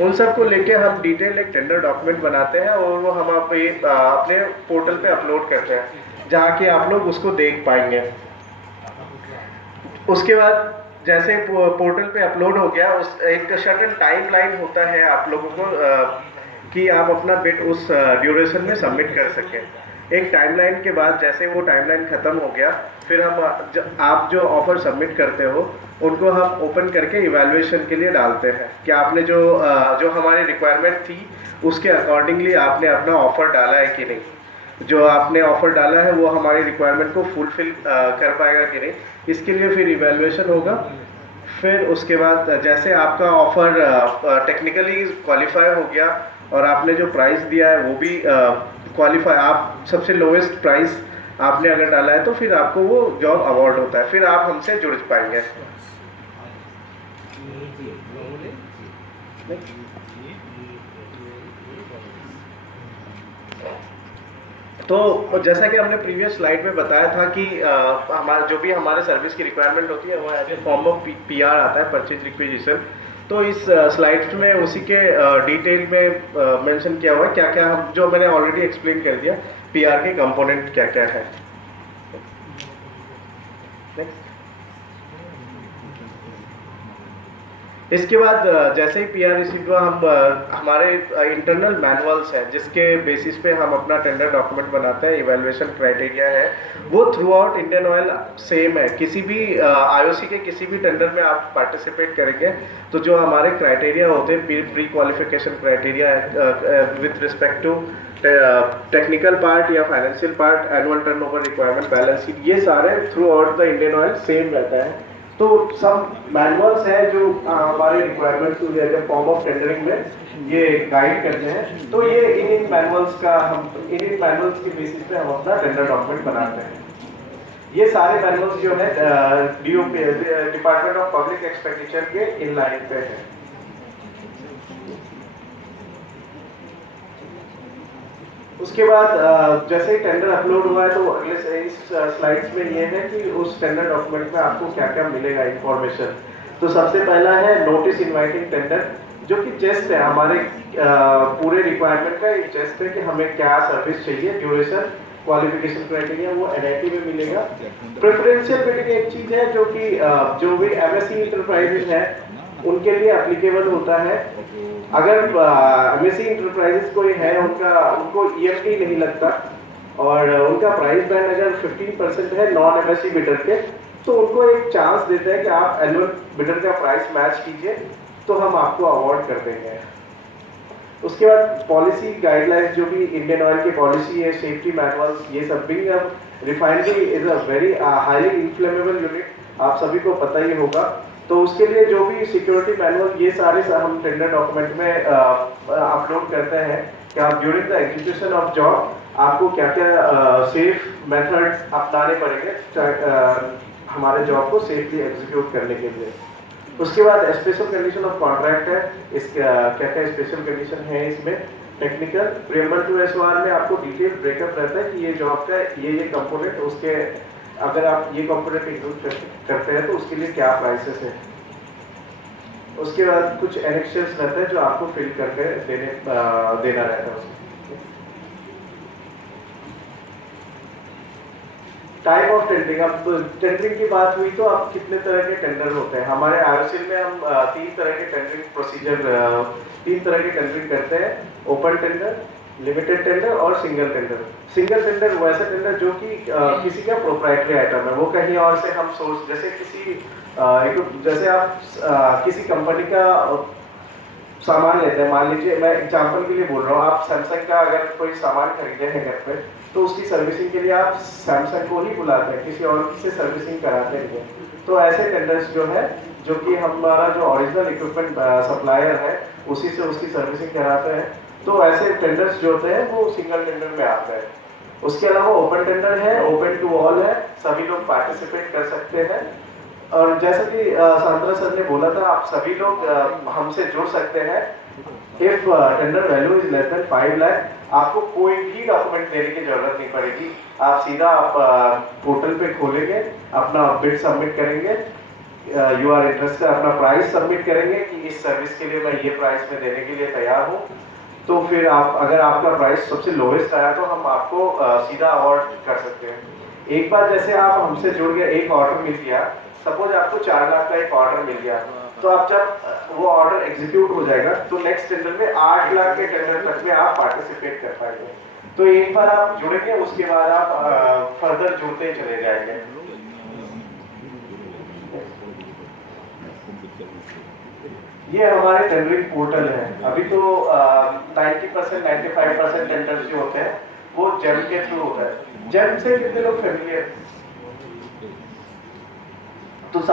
उन सबको लेके हम डिटेल एक टेंडर डॉक्यूमेंट बनाते हैं और वो हम अपने पोर्टल पे अपलोड करते हैं, जहाँ कि आप लोग उसको देख पाएंगे। उसके बाद जैसे पोर्टल पे अपलोड हो गया, उस एक सर्टेन टाइम लाइन होता है आप लोगों को कि आप अपना बिड उस ड्यूरेशन में सबमिट कर सकें। एक टाइमलाइन के बाद जैसे वो टाइमलाइन ख़त्म हो गया, फिर हम आप जो ऑफ़र सबमिट करते हो उनको हम ओपन करके इवैल्यूएशन के लिए डालते हैं कि आपने जो हमारी रिक्वायरमेंट थी उसके अकॉर्डिंगली आपने अपना ऑफ़र डाला है कि नहीं, जो आपने ऑफ़र डाला है वो हमारी रिक्वायरमेंट को फुलफिल कर पाएगा कि नहीं, इसके लिए फिर इवैल्यूएशन होगा। फिर उसके बाद जैसे आपका ऑफ़र टेक्निकली क्वालिफाई हो गया और आपने जो प्राइस दिया है वो भी क्वालिफाई, आप सबसे लोएस्ट प्राइस आपने अगर डाला है तो फिर आपको वो जॉब अवार्ड होता है, फिर आप हमसे जुड़ पाएंगे। तो जैसा कि हमने प्रीवियस स्लाइड में बताया था कि हमारा जो भी हमारे सर्विस की रिक्वायरमेंट होती है वो as a form of PR आता है, परचेज रिक्विजिशन। तो इस स्लाइड्स में उसी के डिटेल में मेंशन किया हुआ है क्या क्या हम, जो मैंने ऑलरेडी एक्सप्लेन कर दिया पीआर के कंपोनेंट क्या क्या है। नेक्स्ट। इसके बाद जैसे ही पीआर रिसीव हुआ, हम हमारे इंटरनल मैनुअल्स हैं जिसके बेसिस पे हम अपना टेंडर डॉक्यूमेंट बनाते हैं, इवैल्यूएशन क्राइटेरिया है वो through out Indian Oil same है। किसी भी आईओसी के किसी भी टेंडर में आप पार्टिसिपेट करेंगे तो जो हमारे क्राइटेरिया होते हैं, pre qualification criteria with respect to technical part या financial part, annual turnover, requirement, balance sheet, ये सारे throughout the Indian Oil same रहता है। तो सब मैनुअल्स हैं जो हमारे रिक्वायरमेंट्स फॉर्म ऑफ टेंडरिंग में ये गाइड करते हैं। तो ये इन मैनुअल्स के बेसिस पे हम अपना टेंडर डॉक्यूमेंट बनाते हैं। ये सारे मैनुअल्स जो है DOP department of public expenditure के इन लाइन पे है। उसके बाद जैसे ही टेंडर अपलोड हुआ है तो अगले इस स्लाइड्स में ये है कि उस टेंडर डॉक्यूमेंट में आपको क्या क्या मिलेगा इंफॉर्मेशन। तो सबसे पहला है नोटिस इनवाइटिंग टेंडर, जो कि जस्ट है हमारे पूरे रिक्वायरमेंट का एक जस्ट है कि हमें क्या सर्विस चाहिए, ड्यूरेशन, क्वालिफिकेशन क्राइटेरिया, वो एनआईटी में मिलेगा। प्रेफरेंशियल बिडिंग एक चीज है जो कि जो भी एमएससी इंटरप्राइजेज है उनके लिए एप्लीकेबल होता है। अगर एमएससी इंटरप्राइजेज कोई है उनको ईएमटी नहीं लगता और उनका प्राइस बैंड अगर 15% है नॉन एमएससी बिडर के, तो उनको एक चांस देता है कि आप एनुअल बिडर का प्राइस मैच कीजिए तो हम आपको अवार्ड कर देंगे। उसके बाद पॉलिसी गाइडलाइंस, जो भी इंडियन ऑयल की पॉलिसी है, सेफ्टी मैनुअल्स, ये सब भी। अब refinery is a very highly inflammable unit, आप सभी को पता ही होगा। तो उसके लिए जो भी सिक्योरिटी मैनुअल, ये सारे हम टेंडर डॉक्यूमेंट में अपलोड करते हैं कि आप during the execution of job आपको क्या क्या सेफ मेथड अपनाने पड़ेंगे हमारे जॉब को सेफली एग्जीक्यूट करने के लिए। उसके बाद स्पेशल कंडीशन ऑफ कॉन्ट्रैक्ट है, इसका क्या क्या स्पेशल कंडीशन है इसमें। टेक्निकल प्रीएम्बल टू एसओआर में आपको डिटेल ब्रेकअप रहता है कि ये जॉब का ये कंपोनेंट, उसके अगर आप ये कंपोनेंट इंक्लूड करते हैं तो उसके लिए क्या प्राइसेस है। उसके बाद कुछ एनेक्शंस रहते हैं जो आपको फिल करके देना रहता है उसमें। टाइप ऑफ टेंडरिंग, अब टेंडरिंग की बात हुई तो अब कितने तरह के टेंडर होते हैं हमारे आरसीएल में। हम तीन तरह के टेंडरिंग करते हैं, ओपन टेंडर, लिमिटेड टेंडर और सिंगल टेंडर। सिंगल टेंडर वैसा टेंडर जो कि किसी का प्रोप्राइटरी आइटम है, वो कहीं और से हम सोर्स, जैसे आप किसी कंपनी का सामान लेते हैं, मान लीजिए मैं एग्जांपल के लिए बोल रहा हूँ, आप सैमसंग का अगर कोई सामान खरीदे हैं घर पे तो उसकी सर्विसिंग के लिए आप सैमसंग को ही बुलाते हैं, किसी और से सर्विसिंग कराते नहीं हैं। तो ऐसे टेंडर्स जो है, जो कि हमारा जो ओरिजिनल इक्विपमेंट सप्लायर है उसी से उसकी सर्विसिंग कराते हैं, तो ऐसे टेंडर्स जो होते हैं वो सिंगल टेंडर में आते हैं। उसके अलावा ओपन टेंडर है, ओपन टू ऑल है, सभी लोग पार्टिसिपेट कर सकते हैं। और जैसा कि सांद्रा सर ने बोला था, आप सभी लोग हमसे जुड़ सकते हैं। If tender value is less than 5 lakh, आपको कोई भी डॉक्यूमेंट देने की जरूरत नहीं पड़ेगी। आप सीधा पोर्टल पे खोलेंगे, अपना बिड सबमिट करेंगे, यू आर इंटरेस्टेड, अपना प्राइस सबमिट करेंगे कि इस सर्विस के लिए मैं ये प्राइस में देने के लिए तैयार हूँ, तो फिर आप अगर आपका प्राइस सबसे लोवेस्ट आया तो हम आपको सीधा अवार्ड कर सकते हैं। एक बार जैसे आप हमसे जुड़ गए, एक ऑर्डर मिल गया, सपोज आपको 4 लाख का एक ऑर्डर मिल गया, तो आप जब वो ऑर्डर एग्जीक्यूट हो जाएगा तो नेक्स्ट टेंडर में 8 लाख के टेंडर तक में आप पार्टिसिपेट कर पाएंगे। तो एक बार आप जुड़ेंगे, उसके बाद आप फर्दर जुड़ते चले जाएंगे। ये हमारे टेंडरिंग पोर्टल है। अभी तो 90% 95% टेंडर्स जो होते हैं वो जेम के थ्रू होता है। जेम से कितने लोग फेमिलियर?